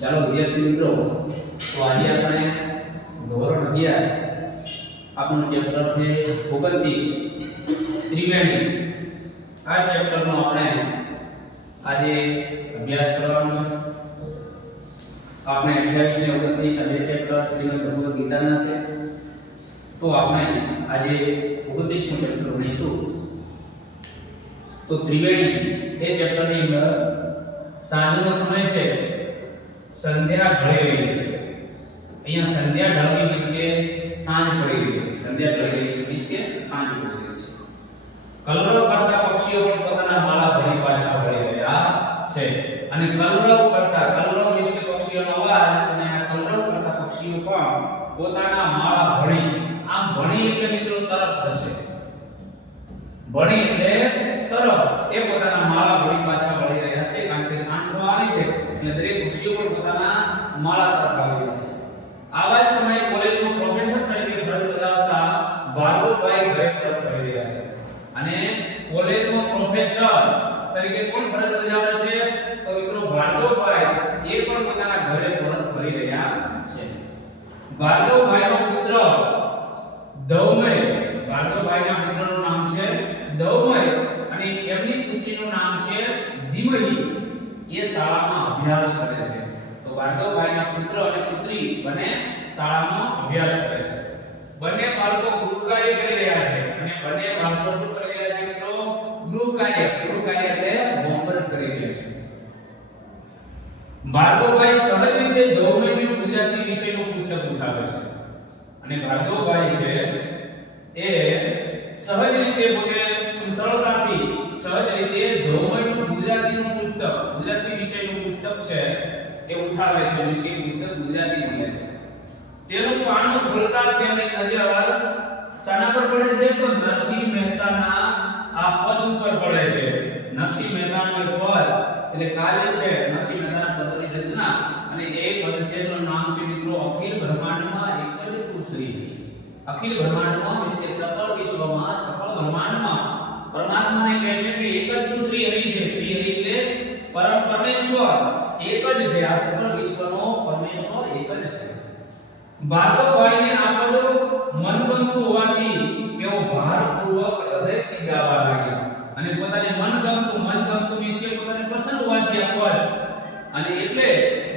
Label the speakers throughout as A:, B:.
A: ચાલો વિદ્યાર્થી મિત્રો, તો આજે આપણે ધોરણ અગિયાર, આપણું ચેપ્ટર છે ઓગણત્રીસ, ત્રિવેણી. આ ચેપ્ટરનો આપણે આજે અભ્યાસ કરવાનો છે. આપણે અઠ્યાવીસ ને ઓગણત્રીસ આ ચેપ્ટર શ્રીમદ ભગવદ્ ગીતાના છે. તો આપણે આજે ઓગણત્રીસનું ચેપ્ટર ભણીશું. તો ત્રિવેણી, એ ચેપ્ટરની અંદર સાંજનો સમય છે. સંધ્યા ઢળી રહી છે. અહીંયા સંધ્યા ઢળવી મીન્સ કે સાંજ પડી રહી છે. સંધ્યા ઢળી રહી છે કે સાંજ પડી રહી છે. કલરવ કરતા પક્ષીઓ પણ પોતાના માળા ભરી પાછા વળી રહ્યા છે. અને કલરવ કરતા, કલરવ મીન્સ કે પક્ષીઓનો અવાજ અને આ કલરવ કરતા પક્ષીઓ પણ પોતાના માળા ભણી આમ ભણી એટલે મિત્રો તરફ થશે ભણી એટલે તરફ એ પોતાના માળા ભણી પાછા વળી રહ્યા છે કારણ કે સાંજ થવા આવે છે. એટલે દરેક વૃક્ષો પણ પોતાના માળા તરફ આવી રહ્યા છે. આવા જ સમયે કોલેજમાં પ્રોફેસર તરીકે ફરજ બજાવતા ભાર્ગવભાઈ ઘરે પરત ફરી રહ્યા છે. અને કોલેજમાં પ્રોફેસર તરીકે કોણ ફરજ બજાવે છે? તો મિત્રો ભાર્ગવભાઈ એ પણ પોતાના ઘરે પરત ફરી રહ્યા છે. ભાર્ગવભાઈનો પુત્ર દૌમય ભાર્ગવભાઈના પુત્રનું નામ છે દૌમય અને એમની પુત્રીનું નામ છે ધીમહી. એ શાળામાં અભ્યાસ કરે છે. તો ભાર્ગવભાઈના પુત્ર અને પુત્રી બંને શાળામાં અભ્યાસ કરે છે. બંને બાળકો ગૃહ કરી રહ્યા છે અને બંને બાળકો શું કરી રહ્યા છે મિત્રો? ગૃહ કાર્ય ગૃહ કાર્ય એટલે હોમવર્ક કરી રહ્યા છે. ભાર્ગવભાઈ સહજ રીતે દૌમયનું ગુજરાતી વિષયનું પુસ્તક ઉઠાવે છે. અને ભાર્ગવભાઈ છે એ સહજ રીતે પોતે સરળતાથી સહજ રીતે ધોમયનું ગુજરાતીનું પુસ્તક, ગુજરાતી વિષયનું પુસ્તક છે, એ ઉઠાવે છે. મુશ્કેલ પુસ્તક ગુજરાતી મળે છે. તેનું પાનું ખોલતા તેમની નજર શાના પર પડે છે, તો નરસિંહ મહેતાના આ પદ ઉપર પડે છે. નરસિંહ મહેતાનો એક પદ, એટલે કાલે છે નરસિંહ મહેતાના પદની રચના. અને એ પદ છે તેનું નામ છે મિત્રો અખિલ બ્રહ્માંડમાં એક જ કુશ્રી અખિલ બ્રહ્માંડમાં means કે સફળ વિશ્વમાં, સફળ બ્રહ્માંડમાં કહે છે કે એક જ તું શ્રી હરિ છે. શ્રી હરિ એટલે પરમ પરમેશ્વર. એક જ છે. આ સકળ વિશ્વનો પરમેશ્વર એક જ છે. ભાર્ગવભાઈને આ પદ મનગમતું હોવાથી તેઓ ભારપૂર્વક હૃદયથી ગાવા લાગ્યા અને પોતાને મનગમતું મનગમતું means કે પોતાને પસંદ હોવાથી આ અને એટલે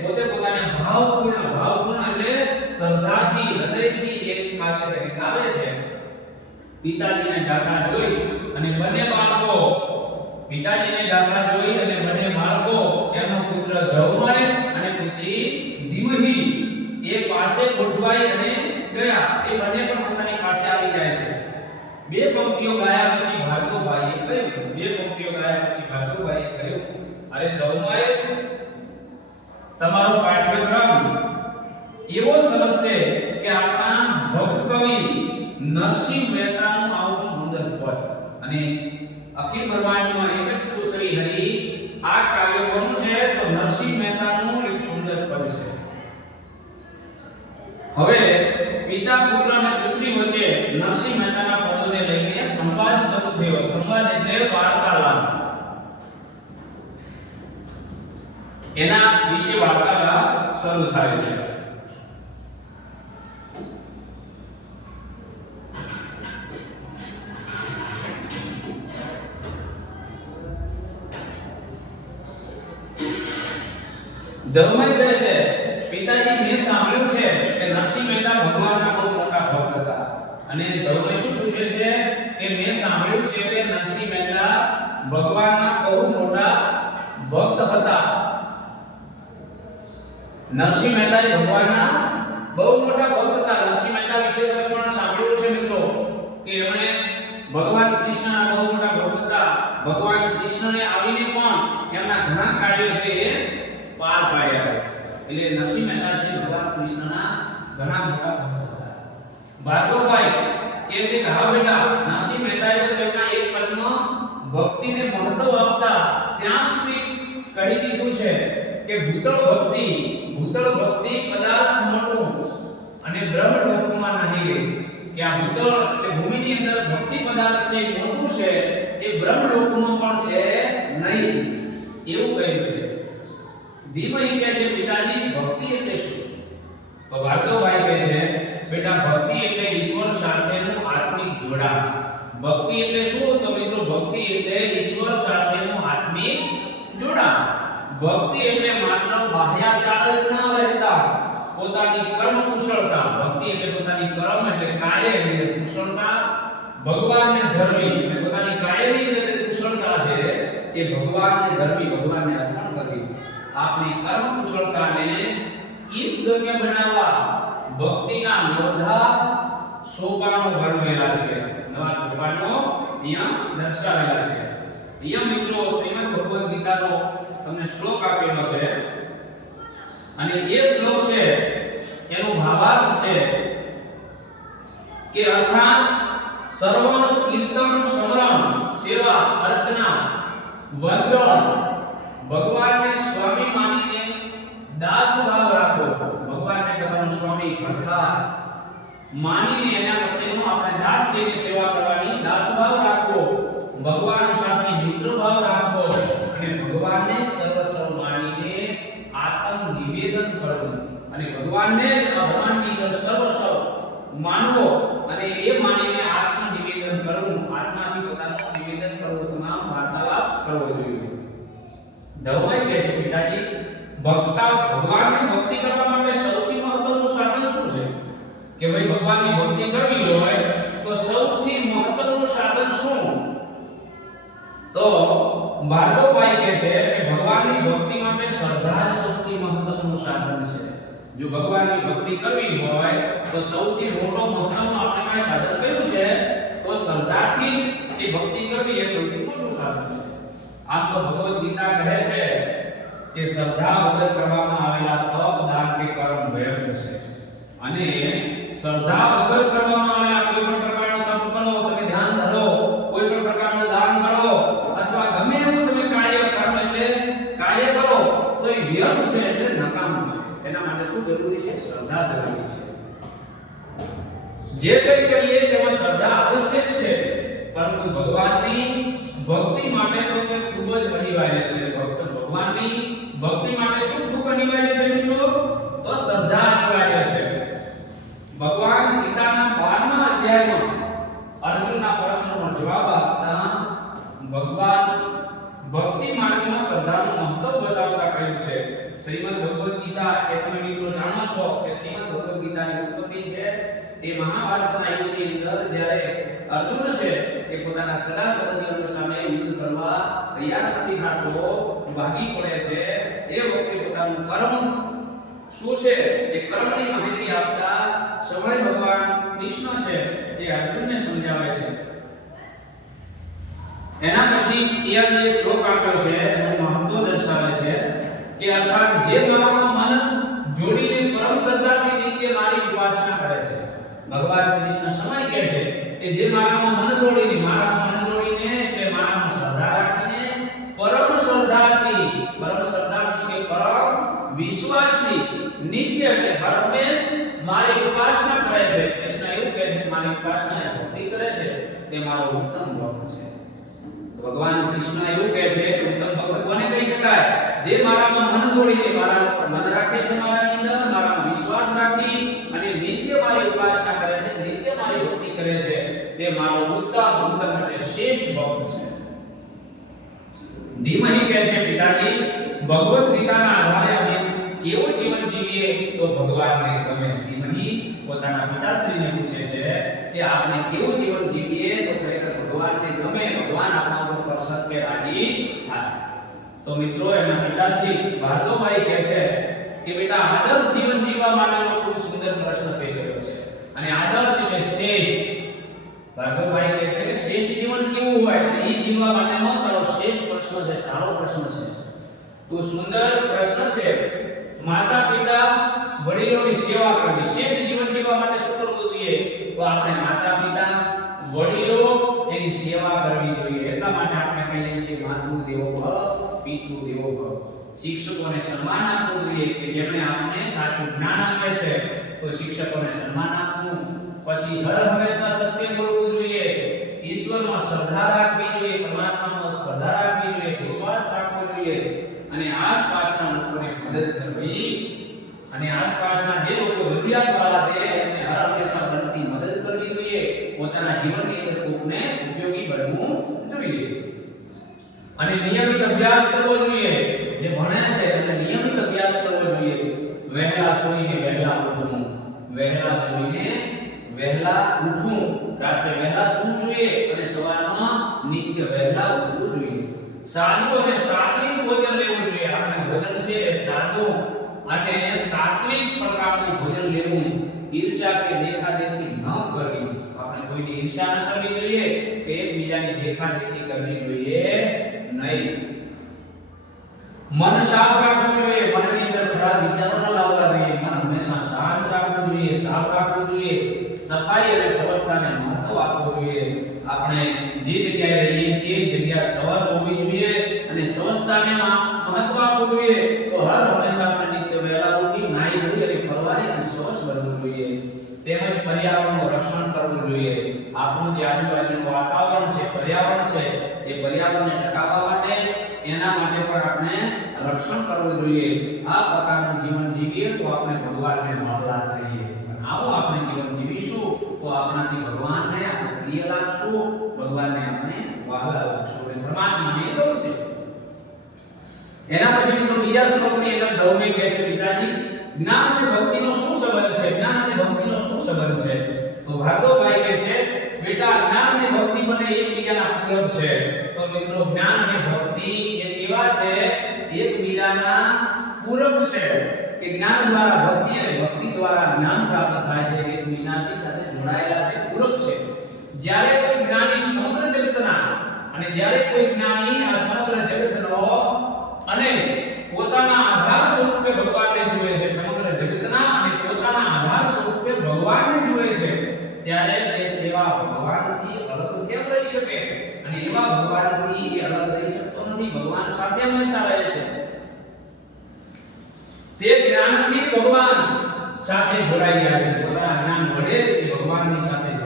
A: પોતે પોતાને ભાવપૂર્ણ ભાવપૂર્ણ એટલે શ્રદ્ધાથી, હૃદયથી એક કાવ્ય છે કે ગાવે છે. પિતાજીને ગાતા જોઈ અને બંને બાળકો પિતાજીને ગાતા જોઈ અને બંને બાળકો એમનો પુત્ર ધ્રુવમય અને પુત્રી દિવહી એ પાસે ગોઠવાઈ અને ગયા. એ બંને પણ પોતાની પાસે આવી જાય છે. બે પંક્તિઓ ગાયા પછી ભાર્ગવભાઈએ કહ્યું. બે પંક્તિઓ ગાયા પછી ભાર્ગવભાઈએ કહ્યું, અરે ધ્રુવમય તમારો પાઠ્યક્રમ એવો સરસ છે કે આપણા ભક્ત કવિ નરસિંહ મહેતાનું અને અખિલ બ્રહ્માંડમાં એક જ તું શ્રી હરિ, આ કાવ્ય કોનું છે? તો નરસિંહ મહેતાનું એક સુંદર પદ છે. હવે પિતા, પુત્ર અને પુત્રી વચ્ચે નરસિંહ મહેતાના પદોને લઈને સંવાદ શરૂ થયો સંવાદ એટલે વાર્તાલાપ. એના વિશે વાર્તાલાપ શરૂ થાય છે. ધર્મય કહે છે, પિતાજી, મેં સાંભળ્યું છે કે નરસિંહ મહેતા ભગવાનના બહુ મોટા ભક્ત હતા. અને ધર્મય શું પૂછે છે કે, મેં સાંભળ્યું છે કે નરસિંહ મહેતા ભગવાનના બહુ મોટા ભક્ત હતા. નરસિંહ મહેતા એ ભગવાનના બહુ મોટા ભક્ત હતા. નરસિંહ મહેતા વિશે તમે પણ સાંભળ્યું છે મિત્રો કે એમણે ભગવાન કૃષ્ણના બહુ મોટા ભક્ત હતા. ભગવાન કૃષ્ણને આવીને પણ એમના ઘણા કાર્યો છે એ પાર પાડ્યા એટલે નરસિંહ મહેતા છે, ભગવાન કૃષ્ણના ઘણા મોટા ભક્ત હતા. ભાર્ગવભાઈ કે છે કે, હા બેટા, નરસિંહ મહેતાએ તો તેમના એક પદમાં ભક્તિને મહત્વ આપતા ત્યાં સુધી કહી દીધું છે કે, ભૂતળ ભક્તિ ભૂતળ ભક્તિ પદાર્થ મોટું અને બ્રહ્મ લોકમાં નહીં રહે. કે આ ભૂતળ એટલે ભૂમિની અંદર ભક્તિ પદાર્થ છે, મોટું છે, એ બ્રહ્મ લોકમાં પણ છે નહીં. એવું કહ્યું છે. ધીમહી કહે છે, પિતાજી, ભક્તિ એટલે શું? તો ભાર્ગવભાઈ કહે છે, બેટા, ભક્તિ એટલે ઈશ્વર સાથેનું આત્મિક જોડાણ. ભક્તિ એટલે શું? તો મિત્રો, ભક્તિ એટલે ઈશ્વર સાથેનું આત્મિક જોડાણ. ભક્તિ એટલે માત્ર બાહ્યાચાર જ ન રહેતા, પોતાની કર્મ કુશળતા. ભક્તિ એટલે પોતાની કર્મ એટલે કાર્ય એટલે કુશળતા. ભગવાનને ધર્મી, એટલે પોતાની કાર્યની અંદર કુશળતા છે, એ ભગવાનને ધર્મી, ભગવાનને અર્પણ કરવી આપણી કર્મ કુશળતાને ઈષ્ટગમ્ય બનાવવા ભક્તિના નવધા સોપાનો ભરવેલા છે. નવા સોપાનો અહીંયા દર્શાવેલા છે. અહીંયા મિત્રો, શ્રીમદ ભગવદ્ ગીતાનો તમને શ્લોક આપેલો છે. અને એ શ્લોક છે, એનો ભાવાર્થ છે કે અર્થાત સર્વ કીર્તન સ્મરણ સેવા અર્ચના વંદન ભગવાનને સ્વામી માનીને દાસ ભાવ રાખો ભગવાનને પોતાનો સ્વામી અર્થાત માનીને એના પ્રત્યેનો આપણે દાસ થઈને સેવા કરવાની દાસ ભાવ રાખવો. ભગવાન સાથે મિત્ર ભાવ રાખવો. અને ભગવાનને સર્વસ્વ માનીને આત્મ નિવેદન કરવું. અને ભગવાનને ભગવાનની અંદર સર્વસ્વ માનવો અને એ માનીને આત્મ નિવેદન કરવું. આત્માથી પોતાનું નિવેદન કરવું, તમામ વાર્તાલાપ કરવો જોઈએ. ધવભાઈ કહે છે પિતાજી. ભક્તા ભગવાનની ભક્તિ કરવા માટે સૌથી મહત્વનું સાધન શું છે? કે ભાઈ ભગવાનની ભક્તિ કરવી હોય તો સૌથી મહત્વનું સાધન શું? તો ભાર્ગવભાઈ કહે છે કે ભગવાનની ભક્તિ માટે શ્રદ્ધા જ સૌથી મહત્વનું સાધન છે. જો ભગવાનની ભક્તિ કરવી હોય તો સૌથી મોટો મહત્વનું આપણે સાધન કયું છે? તો શ્રદ્ધાથી એ ભક્તિ કરવી એ સૌથી મોટું સાધન છે. આમ તો ભગવદ ગીતા કહે છે કે શ્રદ્ધા વગર કરવામાં આવેલા તપ દાન કે કર્મ વ્યર્થ છે. અને શ્રદ્ધા વગર કરવામાં આવેલા કોઈ પણ પ્રકારનો તપ કરો, તમે ધ્યાન ધરો, કોઈ પણ પ્રકારનું દાન કરો, અથવા ગમે એવું તમે કાર્ય કર્મ એટલે કાર્ય કરો, તો એ વ્યર્થ છે એટલે નકામું છે. એના માટે શું જરૂરી છે? શ્રદ્ધા જરૂરી છે. જે કંઈ કરીએ તેમાં શ્રદ્ધા આવશ્યક છે, પરંતુ ભગવાનની ભક્તિ માટે તો તે ખૂબ જ અનિવાર્ય છે ભક્ત ભગવાનની ભક્તિ માટે શું ખૂબ અનિવાર્ય છે મિત્રો? તો શ્રદ્ધા અનિવાર્ય છે. ભગવાન ગીતાના 12મા અધ્યાયમાં અર્જુનના પ્રશ્નનો જવાબ આપતા ભગવાન ભક્તિ માર્ગમાં શ્રદ્ધાનું મહત્વ બતાવતા કહ્યું છે. શ્રીમદ ભગવદ ગીતા એ તમે મિત્રો જાણો છો કે શ્રીમદ ભગવદ ગીતાની ઉત્પત્તિ છે એ મહાભારતના યુદ્ધની અંદર જ્યારે અર્જુન છે, એ પોતાના સદા સંબંધીઓ સામે યુદ્ધ કરવા તૈયાર નથી થતો, ભાગી પડે છે, એ વખતે પોતાનું કર્મ શું છે, એ કર્મની માહિતી આપતા સમય ભગવાન કૃષ્ણ છે, એ અર્જુનને સમજાવે છે. એના પછી એ જે શ્લોક આપ્યો છે, એનું મહત્વ દર્શાવે છે કે અર્થાત જે મારામાં મન જોડીને પરમ શ્રદ્ધાથી નિત્ય મારી ઉપાસના કરે છે ભગવાન કૃષ્ણ સમય કહે છે, કે જે મારામાં મન દોડીને મારામાં મન દોડીને, એટલે મારામાં શ્રદ્ધા રાખીને, પરમ શ્રદ્ધાથી, પરમ શ્રદ્ધા means કે પરમ વિશ્વાસથી, નિત્ય એટલે હરમેશ મારી ઉપાસના કરે છે. કૃષ્ણ એવું કહે છે કે મારી ઉપાસના ભક્તિ કરે છે, તે મારો ઉત્તમ ભક્ત છે. ભગવાન કૃષ્ણ એવું કહે છે ઉત્તમ ભક્ત કોને કહી શકાય. જે મારામાં મન જોડીને મારા ઉપર મન રાખે છે મારાની અંદર, મારામાં વિશ્વાસ રાખી અને નિત્ય મારી ઉપાસના કરે છે, નિત્ય મારી ભક્તિ કરે છે, તે મારો ઉત્તમ ઉત્તમ એટલે શ્રેષ્ઠ ભક્ત છે. ધીમહી કહે છે, પિતાજી, ભગવદ ગીતાના આધારે અમે કેવું જીવન જીવીએ તો ભગવાનને ગમે. ધીમહી પોતાના પિતાશ્રીને પૂછે છે કે આપણે કેવું જીવન જીવીએ? તો ખરેખર ભગવાનને ગમે, ભગવાન આપણા ઉપર પ્રસન્ન કે રાજી થાય. તો મિત્રો, એના પિતાશ્રી ભાર્ગવભાઈ કહે છે કે બેટા, આદર્શ જીવન જીવવા માટેનો ખૂબ સુંદર પ્રશ્ન થઈ છે. અને આદર્શ એટલે શ્રેષ્ઠ. ભાર્ગવભાઈ કહે છે કે શ્રેષ્ઠ જીવન કેવું હોય? એ જીવવા માટેનો તારો શ્રેષ્ઠ પ્રશ્ન છે, સારો પ્રશ્ન છે. તો સુંદર પ્રશ્ન છે માતા પિતા વડીલોની સેવા કરવી. શ્રેષ્ઠ જીવન જીવવા માટે શું કરવું જોઈએ? તો આપણે માતા પિતા વડીલો એની સેવા કરવી જોઈએ. એટલા માટે આપણે કહીએ છીએ માતૃ, દેવો ભવ, પિતૃ, દેવો ભવ. શિક્ષકોને સન્માન આપવું જોઈએ કે જેમણે આપણને સાચું જ્ઞાન આપે છે, તો શિક્ષકોને સન્માન આપવું. પછી હર હંમેશા સત્ય બોલવું જોઈએ. ઈશ્વરમાં શ્રદ્ધા રાખવી જોઈએ, પરમાત્મામાં શ્રદ્ધા રાખવી જોઈએ, વિશ્વાસ રાખવો જોઈએ. અને આસપાસના લોકોને મદદ કરવી અને આસપાસના જે લોકો જરૂરિયાતવાળા છે, એમને હર હંમેશા બનતી મદદ કરવી જોઈએ. પોતાના જીવનની અંદર કોકને ઉપયોગી બનવું જોઈએ. અને નિયમિત અભ્યાસ કરવો જોઈએ. જે ભણે છે એને નિયમિત અભ્યાસ કરવો જોઈએ. વહેલા સૂઈને વહેલા ઉઠવું. વહેલા સૂઈને વહેલા ઉઠવું. રાત્રે વહેલા સૂવું જોઈએ અને સવારમાં નિત્ય વહેલા ઉઠવું જોઈએ. સાદું અને સાત્વિક ભોજન લેવું જોઈએ આપણે ભોજન છે એ સાદું અને સાત્વિક પ્રકારનું ભોજન લેવું ઈર્ષ્યા કે દેખાદેખી ન કરવી આપણે કોઈની ઈર્ષ્યા ન કરવી જોઈએ કે એકબીજાની દેખાદેખી કરવી જોઈએ નહીં મન સાફ રાખવું જોઈએ મનની અંદર ખરાબ વિચારો ન લાવવા જોઈએ મન હંમેશા શાંત રાખવું જોઈએ સાફ રાખવું જોઈએ સફાઈ અને સ્વચ્છતાને મહત્વ આપવું જોઈએ આપણે સ્વચ્છતાને મા- મહત્વ આપવું જોઈએ. તો હર હંમેશા આપણે નિત્ય વહેલા ઉઠી નાહી ધોઈ અને ફરવાની અને સ્વચ્છ બનવું જોઈએ. તેમજ પર્યાવરણનું રક્ષણ કરવું જોઈએ. આપણું જે આજુબાજુનું વાતાવરણ છે, પર્યાવરણ છે, એ પર્યાવરણને ટકાવવા માટે, એના માટે પણ આપણે રક્ષણ કરવું જોઈએ. આ પ્રકારનું જીવન જીવીએ તો આપણે ભગવાનને મળતા રહીએ. અને આવું આપણે જીવન જીવીશું તો આપણાથી ભગવાનને આપણે પ્રિય લાગશું, ભગવાનને આપણે વહાલા લાગશું. અને પરમાત્માને ગમશે એના પછી મિત્રો બીજા શ્લોકની અંદર ધૌમે કહે છે, પિતાજી, જ્ઞાન અને ભક્તિનો શું સંબંધ છે? જ્ઞાન અને ભક્તિનો શું સંબંધ છે? તો ભાર્ગવભાઈ કહે છે, બેટા, જ્ઞાન અને ભક્તિ બંને એકબીજાના પૂરક છે. તો મિત્રો, જ્ઞાન અને ભક્તિ એ કેવા છે, એકબીજાના પૂરક છે, કે જ્ઞાન દ્વારા ભક્તિ અને ભક્તિ દ્વારા જ્ઞાન પ્રાપ્ત થાય છે એકબીજાની સાથે જોડાયેલા છે, પૂરક છે. જ્યારે કોઈ જ્ઞાની સમગ્ર જગતના, અને જ્યારે કોઈ જ્ઞાની આ સમગ્ર જગતનો અને પોતાના આધાર સ્વરૂપે ભગવાનને જુએ છે. સમગ્ર જગતના અને પોતાના આધાર સ્વરૂપે ભગવાનને જુએ છે. ત્યારે તે તેવા ભગવાનથી અલગ કેમ રહી શકે? અને એવા ભગવાનથી અલગ રહી શકતો નથી. ભગવાન સાથે હંમેશા રહે છે. તે જ્ઞાનથી ભગવાન સાથે જોડાઈ જાય પોતાના જ્ઞાન વડે તે ભગવાનની સાથે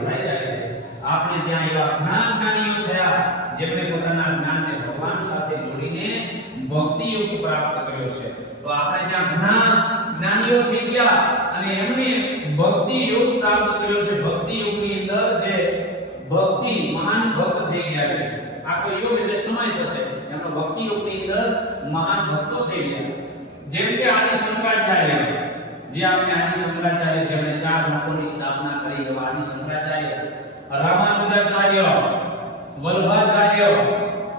A: આપણે ત્યાં એવા ઘણા જ્ઞાનીઓ થયા જેમણે પોતાના જ્ઞાનને ભગવાન સાથે જોડીને ભક્તિ યોગ પ્રાપ્ત કર્યો છે. તો આપણે ત્યાં ઘણા જ્ઞાનીઓ થઈ ગયા અને એમને ભક્તિ યોગ પ્રાપ્ત કર્યો છે. ભક્તિ યોગની અંદર જે ભક્તિ મહાન ભક્ત થઈ ગયા છે. આખો યોગ એટલે સમય થશે. એમનો ભક્તિ યોગની અંદર મહાન ભક્તો થઈ ગયા. જેમ કે આદિ શંકરાચાર્ય, જે આપણે આદિ શંકરાચાર્ય જેમણે ચાર મઠોની સ્થાપના કરી એવા આદિ શંકરાચાર્ય રામાનુજાચાર્ય, વલ્ભાચાર્ય,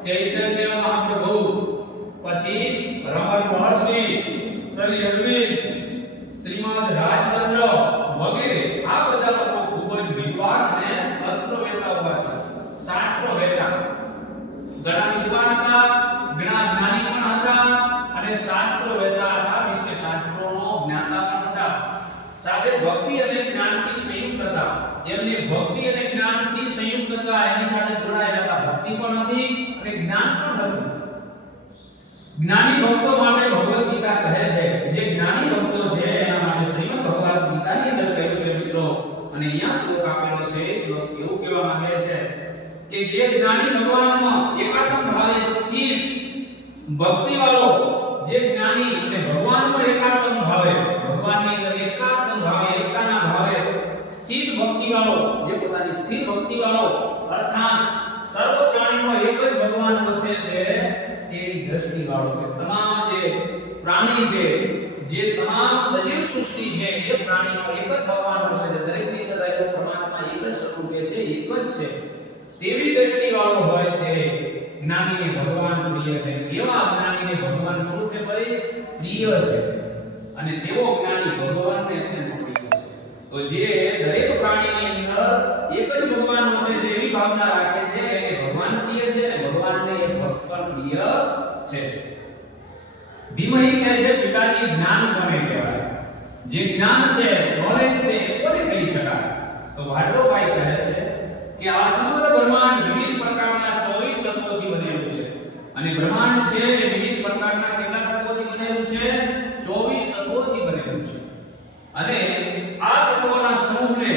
A: ચૈતન્ય મહાપ્રભુ, પછી રમણ મહર્ષિ, શ્રી અરવિંદ, શ્રીમદ રાજચંદ્ર વગેરે. આ બધા લોકો ખૂબ જ વિદ્વાન અને શાસ્ત્ર વેતા હોવા છે શાસ્ત્ર વેતા. ઘણા વિદ્વાન હતા ઘણા જ્ઞાની પણ હતા અને શાસ્ત્ર વેતા હતા એટલે શાસ્ત્રોનો જ્ઞાતા પણ હતા સાથે અને જ્ઞાનથી સંયુક્ત હતા. ભક્તિ અને જ્ઞાનથી સંયુક્ત એની સાથે જોડાયેલા હતા. ભક્તિ પણ હતી અને જ્ઞાન પણ હતું. જ્ઞાની ભક્તો માટે ભગવદ્ ગીતા કહે છે જે જ્ઞાની ભક્તો છે, એના માટે શ્રીમદ ભગવદ્ ગીતાની અંદર કહ્યું છે મિત્રો. અને અહીંયા શ્લોક આપેલો છે એ શ્લોક એવું કહેવા માંગે છે કે જે જ્ઞાની ભગવાનમાં એકાત્મ ભાવે સ્થિર ભક્તિ વાળો જે જ્ઞાની અને ભગવાનમાં એકાત્મ ભાવે ભગવાનની અંદર એકાત્મ ભાવે, એકતાના ભાવે સ્થિર ભક્તિ વાળો જે પોતાની સ્થિર ભક્તિ વાળો અર્થાત સર્વ પ્રાણીમાં એક જ ભગવાન વસે છે, તેવી દ્રષ્ટિ વાળો કે તમામ જે પ્રાણી છે, જે તમામ સજીવ સૃષ્ટિ છે, એ પ્રાણીમાં એક જ ભગવાન છે. દરેકની અંદર રહેલો પરમાત્મા એક જ સ્વરૂપે છે, એક જ છે. તેવી દ્રષ્ટિ વાળો હોય તે જ્ઞાનીને ભગવાન પ્રિય છે. એવા જ્ઞાનીને ભગવાન શું છે ભાઈ પ્રિય છે. અને તેવો જ્ઞાની ભગવાનને અત્યંત પ્રિય છે તો જે દરેક પ્રાણીની અંદર એક જ ભગવાન હશે જે એવી ભાવના રાખે છે એને ભગવાન પ્રિય છે અને ભગવાનને એ ભક્ત પણ પ્રિય છે. ધીમહી કહે છે, પિતાજી, જ્ઞાન કોને કહેવાય? જે જ્ઞાન છે નોલેજ છે, એ કોને કહી શકાય? તો વાર્ડોભાઈ કહે છે કે, આ સમગ્ર બ્રહ્માંડ વિવિધ પ્રકારના 24 તત્વોથી બનેલું છે. અને બ્રહ્માંડ છે એ વિવિધ પ્રકારના કેટલા તત્વોથી બનેલું છે? 24 તત્વોથી બનેલું છે. અને આ તત્વોના સમૂહને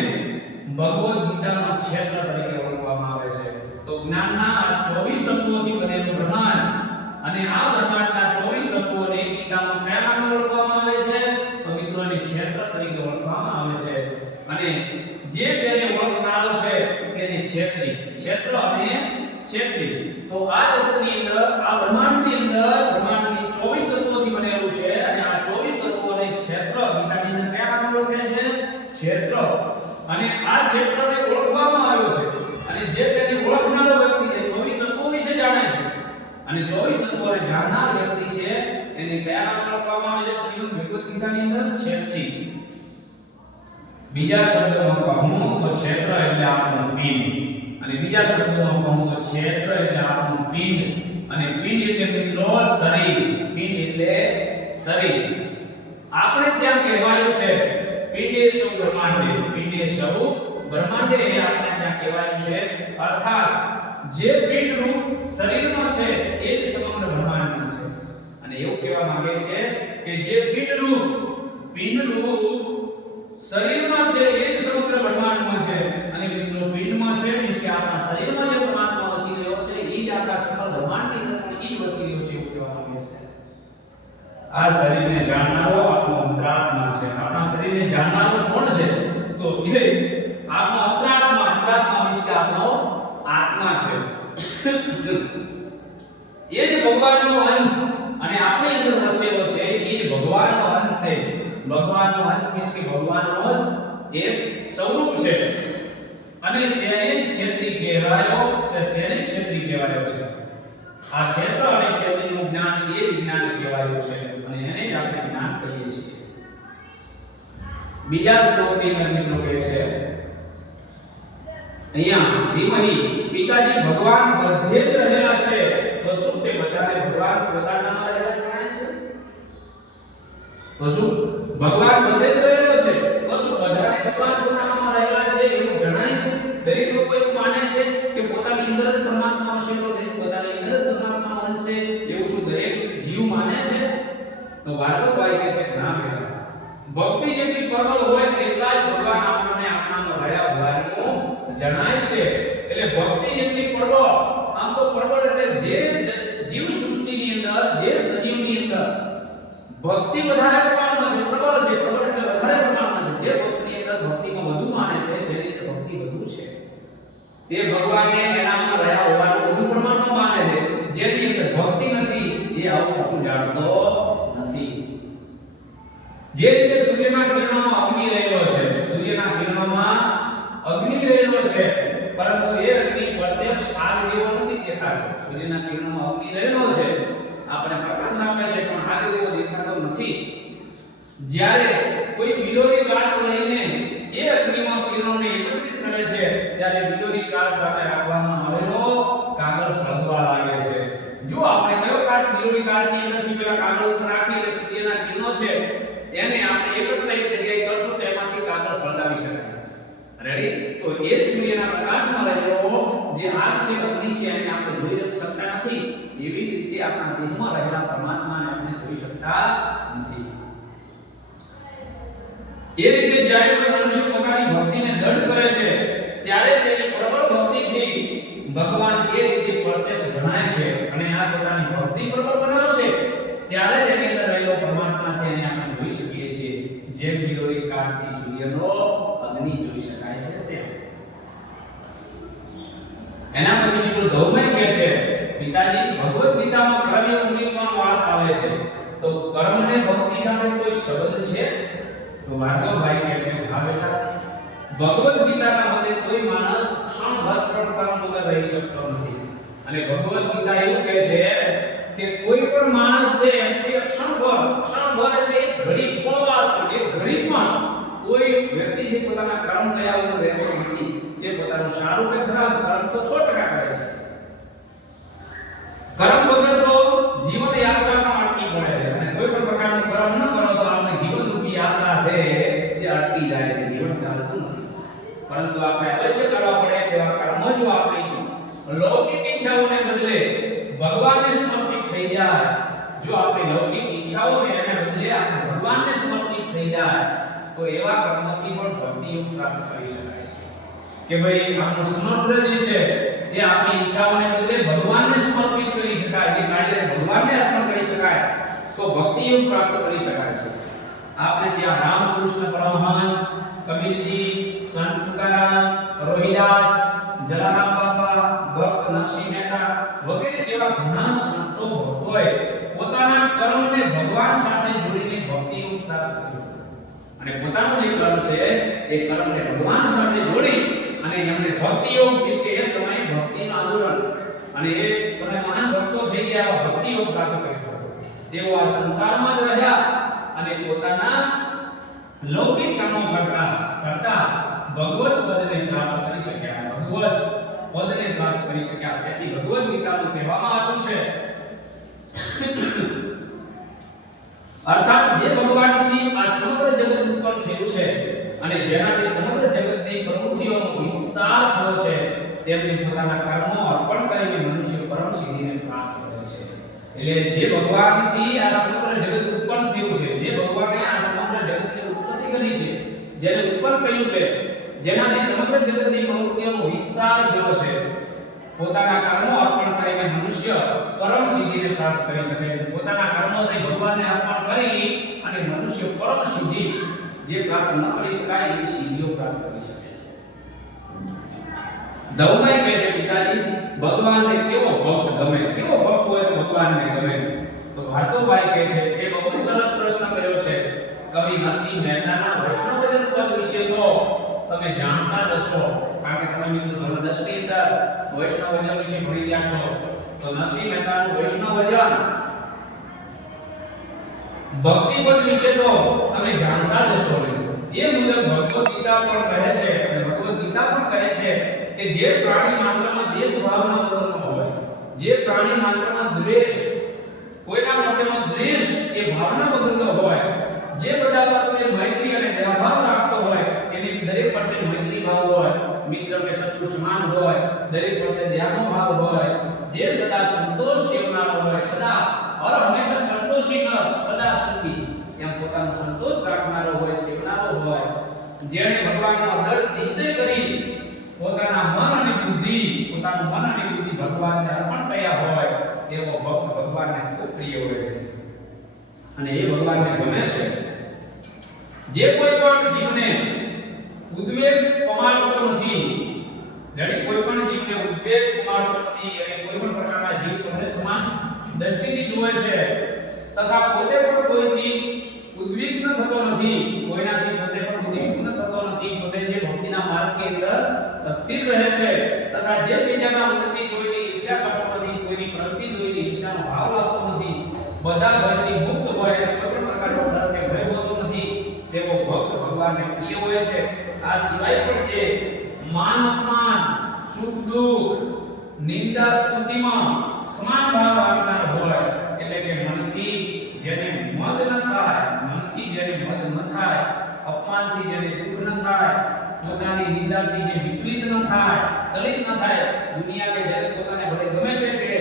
A: ભગવદ ગીતામાં ક્ષેત્ર તરીકે ઓળખવામાં આવે છે. તો જ્ઞાનના ચોવીસ 24 તત્વોથી બનેલું બ્રહ્માંડ અને આ બ્રહ્માંડના 24 તત્વોને ગીતામાં કયા નામે ઓળખવામાં આવે છે, તો મિત્રો ક્ષેત્ર તરીકે ઓળખવામાં આવે છે. અને જે તેને ઓળખનારો છે તેને ક્ષેત્રી ક્ષેત્ર અને ક્ષેત્રી તો આ જગતની અંદર આ બ્રહ્માંડની અંદર બ્રહ્માંડની 24 તત્વોથી બનેલું છે અને આ 24 તત્વોને ક્ષેત્ર ગીતાની અંદર કયા નામે ઓળખે છે ક્ષેત્ર અને આ ક્ષેત્રને ઓળખવામાં આવ્યો છે. અને જે તેને ઓળખનારો વ્યક્તિ છે 24 તત્વો વિશે જાણે છે. અને 24 તત્વોને જાણનાર વ્યક્તિ છે, એને કયા નામે ઓળખવામાં આવે છે શ્રીમદ ભગવદ ગીતાની અંદર ક્ષેત્રી બીજા શબ્દમાં કહું તો ક્ષેત્ર એટલે આપણું પિંડ. અને બીજા શબ્દમાં કહું તો ક્ષેત્ર એટલે આપણું પિંડ. અને પિંડ એટલે મિત્રો શરીર. પિંડ એટલે શરીર. આપણે ત્યાં કહેવાયું છે પિંડે શું બ્રહ્માંડે. પિંડે બ્રહ્માંડે આપણે ત્યાં કહેવાયું છે, અર્થાત જે પિંડ રૂપ શરીરમાં છે, એ જ સમગ્ર બ્રહ્માંડમાં છે. અને એવું કહેવા માંગે છે કે જે પિંડ રૂપ પિંડ રૂપ શરીરમાં છે, એ જ સમગ્ર બ્રહ્માંડમાં છે. અને મિત્રો, પિંડમાં છે means કે આપણા શરીરમાં જે પરમાત્મા વસી રહ્યો છે, એ જ આપણા સમગ્ર બ્રહ્માંડની અંદર પણ એ જ વસી રહ્યો છે, એવું કહેવા માંગે છે. આ શરીરને જાણનારો આપણો અંતરાત્મા છે. આપણા શરીરને જાણનારો કોણ છે? તો એ આપણો અંતરાત્મા અંતરાત્મા means કે આત્મા છે. એ જ ભગવાનનો અંશ અને આપણી અંદર વસેલો છે, એ જ ભગવાનનો અંશ છે. ભગવાનનો અંશ means કે ભગવાનનો જ એક સ્વરૂપ છે. અને તેને ક્ષેત્રી કહેવાયો છે, તેને ક્ષેત્રી કહેવાયો છે. આ ક્ષેત્ર અને ક્ષેત્રનું જ્ઞાન એ જ જ્ઞાન કહેવાયું છે અને એને જ આપણે જ્ઞાન કહીએ છીએ. બીજા શ્લોકની અંદર મિત્રો કહે છે, અહીંયા ધીમહી પિતાજી ભગવાન બધે જ રહેલા છે, તો શું તે બધાને ભગવાન પોતાનામાં રહેલા જણાય છે? તો શું ભગવાન બધે જ રહેલો છે, તો શું બધાને ભગવાન પોતાનામાં રહેલા છે એવું જણાય છે? દરેક લોકો એવું માને છે કે પોતાની અંદર જ પરમાત્મા વસેલો છે પોતાની અંદર જ પરમાત્મા વસે એવું શું દરેક જીવ માને છે? તો કહે છે કે ના બેટા ભક્તિ જેટલી પ્રબળ હોય તેટલા જ ભગવાન આપણને આપણામાં રહ્યા હોવાનું જણાય છે. એટલે ભક્તિ જેટલી પ્રબળ, આમ તો પ્રબળ એટલે જે જીવ સૃષ્ટિની અંદર, જે સજીવની અંદર, ભક્તિ વધારે પ્રમાણમાં છે, પ્રબળ છે, પ્રબળ એટલે વધારે પ્રમાણમાં છે. જે ભક્તિની અંદર ભક્તિમાં વધુ માને છે જેની અંદર ભક્તિ વધુ છે. તે ભગવાનને એનામાં રહ્યા હોવાનું વધુ પ્રમાણમાં માને છે. જેની અંદર ભક્તિ નથી, એ આવું કશું જાણતો નથી. જે રીતે સૂર્યના કિરણોમાં અગ્નિ રહેલો છે. સૂર્યના કિરણોમાં અગ્નિ રહેલો છે. પરંતુ એ અગ્નિ પ્રત્યક્ષ આગ જેવો નથી દેખાતો. સૂર્યના કિરણોમાં અગ્નિ રહેલો છે. આપણે પ્રકાશ આપે છે, પણ આગ જેવો દેખાતો નથી. જ્યારે કોઈ બિલોરી કાચ લઈને એ અગ્નિમાં કિરણોને એકત્રિત કરે છે, ત્યારે બિલોરી કાચ સાથે રાખવામાં આવેલો કાગળ સળગવા લાગે છે. જો આપણે કયો કાચ બિલોરી કાચની અંદરથી પેલા કાગળ ઉપર રાખીએ એટલે સૂર્યના કિરણો છે એને આપણે એકત્ર એક જગ્યાએ કરશું તો એમાંથી કાગળ સળગાવી શકાય. રેડી તો એ સૂર્યના પ્રકાશમાં રહેલો જે આગ છે, અગ્નિ છે, એને આપણે જોઈ શકતા નથી. એવી જ રીતે આપણા દેહમાં રહેલા પરમાત્માને આપણે જોઈ શકતા નથી. એ રીતે જ્યારે કોઈ મનુષ્ય પોતાની ભક્તિને દઢ કરે છે, ત્યારે તેની પ્રબળ ભક્તિથી ભગવાન એ રીતે પ્રત્યક્ષ જણાય છે અને આ પોતાની ભક્તિ પ્રબળ બનાવશે. ત્યારે તેની અંદર રહેલો પરમાત્મા છે એને આપણે જેમ બિલોરી કાચથી સૂર્યનો અગ્નિ જોઈ શકાય છે તેમ. એના પછી મિત્રો ધૌમય કહે છે, પિતાજી, ભગવદ ગીતામાં કર્મયોગની પણ વાત આવે છે. તો કર્મને ભક્તિ સાથે કોઈ સંબંધ છે? તો ભાર્ગવભાઈ કહે છે, હા ભગવદ ગીતાના મતે કોઈ માણસ ક્ષણભર પણ કર્મ વગર રહી શકતો નથી. અને ભગવદ ગીતા એવું કહે છે કે કોઈ પણ માણસ છે તે ક્ષણ ભર એટલે ઘડી પણ ઘડી પણ કોઈ વ્યક્તિ જે પોતાના કર્મ કર્યા વગર રહેતો નથી, તે પોતાનું સારું કે ખરાબ કર્મ તો 100% કરે છે. કર્મ વગર તો જીવન યાત્રામાં અટકી પડે છે. અને કોઈ પણ પ્રકારનું કર્મ ન કરો તો આપણે જીવન રૂપી યાત્રા છે, તે અટકી જાય છે. જીવન ચાલતું નથી. પરંતુ આપણે અવશ્ય કરવા પડે તેવા કર્મ જો આપણી લૌકિક ઈચ્છાઓને બદલે ભગવાનને સમર્પિત થઈ જાય, જો આપણી લૌકિક ઈચ્છાઓને એને બદલે આપણે ભગવાનને સમર્પિત થઈ જાય તો એવા કર્મથી પણ ભક્તિ યોગ પ્રાપ્ત કરી શકાય છે. કે ભાઈ આપણો સમગ્ર જે છે તે આપણી ઈચ્છાઓને બદલે ભગવાનને સમર્પિત કરી શકાય, જે કાર્યને ભગવાનને અર્પણ કરી શકાય, તો ભક્તિ યોગ પ્રાપ્ત કરી શકાય છે. આપણે ત્યાં રામકૃષ્ણ પરમહંસ, કબીરજી, સંત તુકારામ, રોહિદાસ, જલારામ બાપા, ભક્ત નરસિંહ મહેતા વગેરે જેવા ઘણા સંતો ભક્તોએ પોતાના કર્મને ભગવાન સાથે જોડીને ભક્તિ યોગ પ્રાપ્ત કર્યો. અને પોતાનું જે કર્મ છે, એ કર્મને ભગવાન સાથે જોડી અને એમને ભક્તિ યોગ વિશે એ સમયે ભક્તિનું આંદોલન અને એ સમય મહાન ભક્તો થઈ ગયા ભક્તિ યોગ પ્રાપ્ત કર્યો તેઓ આ સંસારમાં જ રહ્યા અને પોતાના લૌકિક કામો કરતા કરતા ભગવત પદને પ્રાપ્ત કરી શક્યા. ભગવત પદને પ્રાપ્ત કરી શક્યા. તેથી ભગવદ ગીતાનું કહેવામાં આવ્યું છે અર્થાત જે ભગવાનથી આ સમગ્ર થયું છે અને જેનાથી સમગ્ર જગતની પ્રવૃત્તિઓનો વિસ્તાર થયો છે, તેમને પોતાના કર્મો અર્પણ કરીને મનુષ્ય પરમ સિદ્ધિને પ્રાપ્ત કરે છે. એટલે જે ભગવાનથી આ સમગ્ર જગત ઉત્પન્ન થયું છે, જે ભગવાને આ સમગ્ર જગતની ઉત્પત્તિ કરી છે, જેને ઉત્પન્ન કર્યું છે, જેનાથી સમગ્ર જગતની પ્રવૃત્તિઓનો વિસ્તાર થયો છે, પોતાના કર્મો અર્પણ કરીને મનુષ્ય પરમ સિદ્ધિને પ્રાપ્ત કરી શકે છે. પોતાના કર્મોથી ભગવાનને અર્પણ કરી અને મનુષ્ય પરમ સિદ્ધિ જે પ્રાપ્ત ન કરી શકાય, એવી સિદ્ધિઓ પ્રાપ્ત કરી શકે છે. દવભાઈ કહે છે, પિતાજી, ભગવાનને કેવો ભક્ત ગમે? કેવો ભક્ત હોય તો ભગવાનને ગમે? તો ભારતોભાઈ કહે છે એ બહુ સરસ પ્રશ્ન કર્યો છે. કવિ નરસિંહ મહેતાના વૈષ્ણવજન પદ વિશે તો તમે જાણતા જ હશો. કારણ કે તમે મિત્રો ધોરણ 10 ની અંદર વૈષ્ણવજન વિશે ભણી ગયા છો. તો નરસિંહ મહેતાનું વૈષ્ણવજન ભક્તિ પદ વિશે તો તમે જાણતા જ હશો એ મુજબ ભગવદ ગીતા પણ કહે છે અને ભગવદ ગીતા પણ કહે છે કે જે પ્રાણી માત્રમાં દેશ ભાવના વગરનો હોય, જે પ્રાણી માત્રમાં દ્વેષ, કોઈના માટેમાં દ્વેષ એ ભાવના વગરનો હોય, જે બધા પ્રત્યે મૈત્રી અને દયાભાવ રાખતો હોય, એની દરેક પ્રત્યે મૈત્રી ભાવ હોય, મિત્ર કે શત્રુ સમાન હોય, દરેક પ્રત્યે દયાનો ભાવ હોય, જે સદા સંતોષ સેવનારો હોય, સદા હર હંમેશા સંતોષી કર સદા સુખી. એમ પોતાનો સંતોષ રાખનારો હોય, સેવનારો હોય, જેણે ભગવાનનો દળ નિશ્ચય કરી, પોતાના મન અને બુદ્ધિ, પોતાનું મન અને બુદ્ધિ ભગવાનને અર્પણ કર્યા હોય, તેવો ભક્ત ભગવાનને ખૂબ પ્રિય હોય. અને એ ભગવાનને ગમે છે. જે કોઈ પણ જીવને ઉદ્વેગ પમાડતો નથી જેને કોઈ પણ જીવને ઉદ્વેગ પમાડતો નથી, અને કોઈ પણ પ્રકારના જીવ તમને સમાન દ્રષ્ટિથી જુએ છે. તથા પોતે પણ કોઈથી ઉદ્વિગ્ન થતો નથી. કોઈનાથી પોતે પણ ઉદ્વિગ્ન થતો નથી. પોતે જે ભક્તિના માર્ગની અંદર સ્થિર રહે છે. તથા જે બીજાના ઉન્નતિ જોઈને ઈર્ષા કરતો નથી, કોઈની પ્રગતિ જોઈને ઈર્ષાનો ભાવ લાવતો નથી, બધા ભયથી મુક્ત હોય અને કોઈ પ્રકારનો ડર કે ભય હોતો નથી. તેવો ભક્ત ભગવાનને પ્રિય હોય છે. આ સિવાય પણ જે માન અપમાન, સુખ દુઃખ, નિંદા, સ્તુતિમાં સમાન ભાવ રાખનાર હોય એટલે કે મનથી જેને મદ ન થાય મનથી ન થાય, અપમાનથી જેને દુઃખ ન થાય, પોતાની નિંદાથી જે વિચલિત ન થાય, ચલિત ન થાય દુનિયા કે જગત પોતાને ભલે ગમે તે કે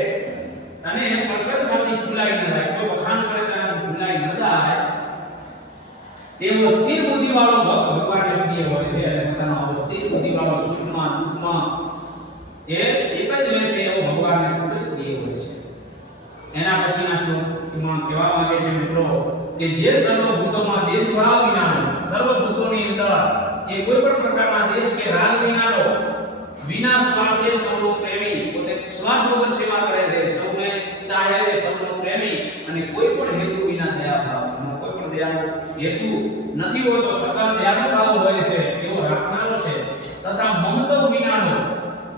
A: અને પ્રશંસાથી ભૂલાઈ ન જાય, કોઈ વખાણ કરે તો એનાથી ભૂલાઈ ન જાય તેવો સ્થિર બુદ્ધિ વાળો ભક્ત ભગવાનને પ્રિય હોય છે, અને પોતાનો સ્થિર બુદ્ધિ વાળો સુખમાં, દુઃખમાં, એ એક જ હોય છે, એવો ભગવાનને ખૂબ પ્રિય હોય છે. એના પછીના શ્લોકમાં કહેવા માંગે છે, મિત્રો કે જે સર્વભૂતોમાં દેશભાવ વિનાનો, સર્વભૂતોની અંદર એ કોઈ પણ પ્રકારના દેશ કે રાગ વિનાનો વિના સ્વાર્થે સૌનો પ્રેમી, પોતે સ્વાર્થ વગર સેવા કરે છે, સૌને ચાહે છે સૌનો પ્રેમી અને કોઈ પણ હેતુ વિના દયા ભાવ એમાં કોઈ પણ દયાનો હેતુ નથી હોતો, છતાં દયાનો ભાવ હોય છે, એવો રાખનારો છે, તથા મમતવ વિનાનો,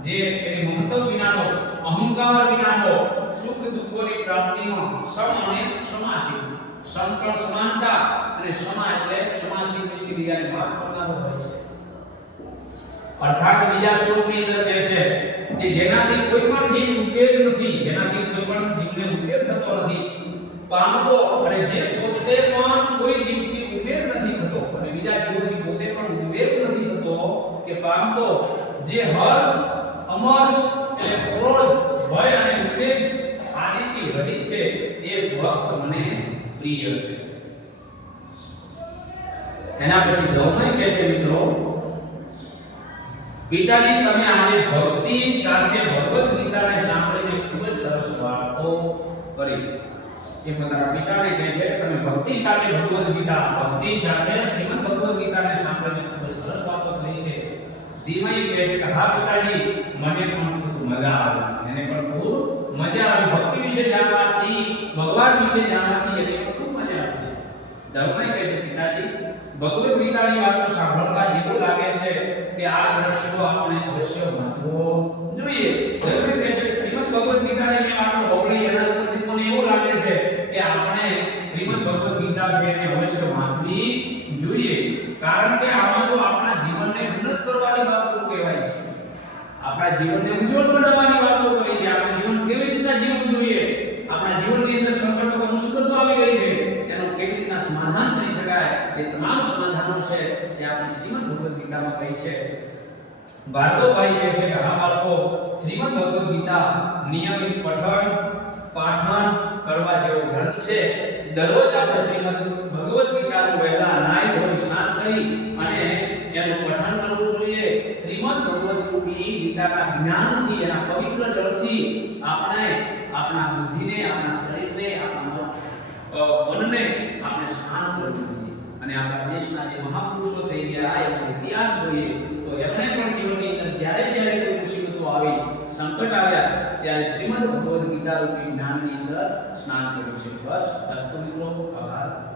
A: જે એની મમતવ વિનાનો, અહંકાર વિનાનો સુખ દુઃખોની પ્રાપ્તિમાં સમ અને સમાશીલ સમ સમાનતા અને સમા એટલે સમાશીલ વિશે બીજાને ભાગ કરનારો હોય છે. અર્થાત બીજા સ્વરૂપની અંદર કહે છે કે જેનાથી કોઈ પણ જીવ ઉદ્વેગ નથી, જેનાથી કોઈ પણ જીવને ઉદ્વેગ થતો નથી, પામતો અને જે પોતે પણ કોઈ જીવથી ઉદ્વેગ નથી થતો અને બીજા જીવોથી પોતે પણ ઉદ્વેગ નથી થતો કે પામતો, જે હર્ષ, અમર્ષ એટલે ક્રોધ, ભય અને ઉદ્વેગ આદિથી રહી છે, એ ભક્ત મને પ્રિય છે. એના પછી દવમય કહે છે, મિત્રો પિતાજી તમે આને ભક્તિ સાથે ભગવદ ગીતાને સાંભળીને ખૂબ જ સરસ વાતો કરી. એ પોતાના પિતાને કહે છે કે તમે ભક્તિ સાથે ભગવદ ગીતા, ભક્તિ સાથે શ્રીમદ ભગવદ ગીતાને સાંભળીને ખૂબ જ સરસ વાતો કરી છે. ધીમય કહે છે કે, હા, પિતાજી, મને પણ ખૂબ મજા આવે એને પણ ખૂબ મજા આવે. ભક્તિ વિશે જાણવાથી, ભગવાન વિશે જાણવાથી એને પણ ખૂબ મજા આવી છે ધર્મય કહે છે, પિતાજી, ભગવદ ગીતાની વાતો સાંભળતા એવું લાગે છે કે આ દ્રશ્યો આપણે અવશ્ય વાંચવો જોઈએ. ધર્મય કહે છે, શ્રીમદ ભગવદ ગીતાની મેં વાતો સાંભળી, એના ઉપરથી મને એવું લાગે છે કે આપણે શ્રીમદ ભગવદ ગીતા છે એને અવશ્ય વાંચવી જોઈએ. કારણ કે આમાં તો આપણા જીવનને ઉન્નત કરવાની બાબતો કહેવાય છે. આપણા જીવનને ઉજ્જવળ બનાવવાની વાતો કરી છે. આપણા જીવન કેવી રીતના જીવવું જોઈએ? આપણા જીવનની અંદર સંકટો મુશ્કેલીઓ આવી ગઈ છે. એનું કેવી રીતના સમાધાન કરી શકાય? એ તમામ સમાધાનો છે તે આપણે શ્રીમદ ભગવદ્ ગીતામાં કહી છે. ભાર્ગવભાઈ કહે છે કે હા બાળકો, શ્રીમદ ભગવદ્ ગીતા નિયમિત પઠન, પાઠન કરવા જેવો ગ્રંથ છે. દરરોજ આપણે શ્રીમદ ભગવદ્ ગીતાનું વહેલા નાય ધોઈ સ્નાન કરી અને એનું પઠન કરવું જોઈએ. શ્રીમદ ભગવદ્ ગીતાના જ્ઞાનથી, એના પવિત્ર જળથી આપણે આપણા બુદ્ધિને, આપણા શરીરને, આપણા મનને આપણે શાંત કરવું જોઈએ અને આપણા દેશના જે મહાપુરુષો થઈ ગયા એનો ઇતિહાસ જોઈએ, તો એમણે પણ જીવનની અંદર જ્યારે જ્યારે કોઈ મુસીબતો આવી, સંકટ આવ્યા, ત્યારે શ્રીમદ ભગવદ ગીતા રૂપી જ્ઞાનની અંદર સ્નાન કર્યું છે. બસ, અસ્તુ મિત્રો, આભાર.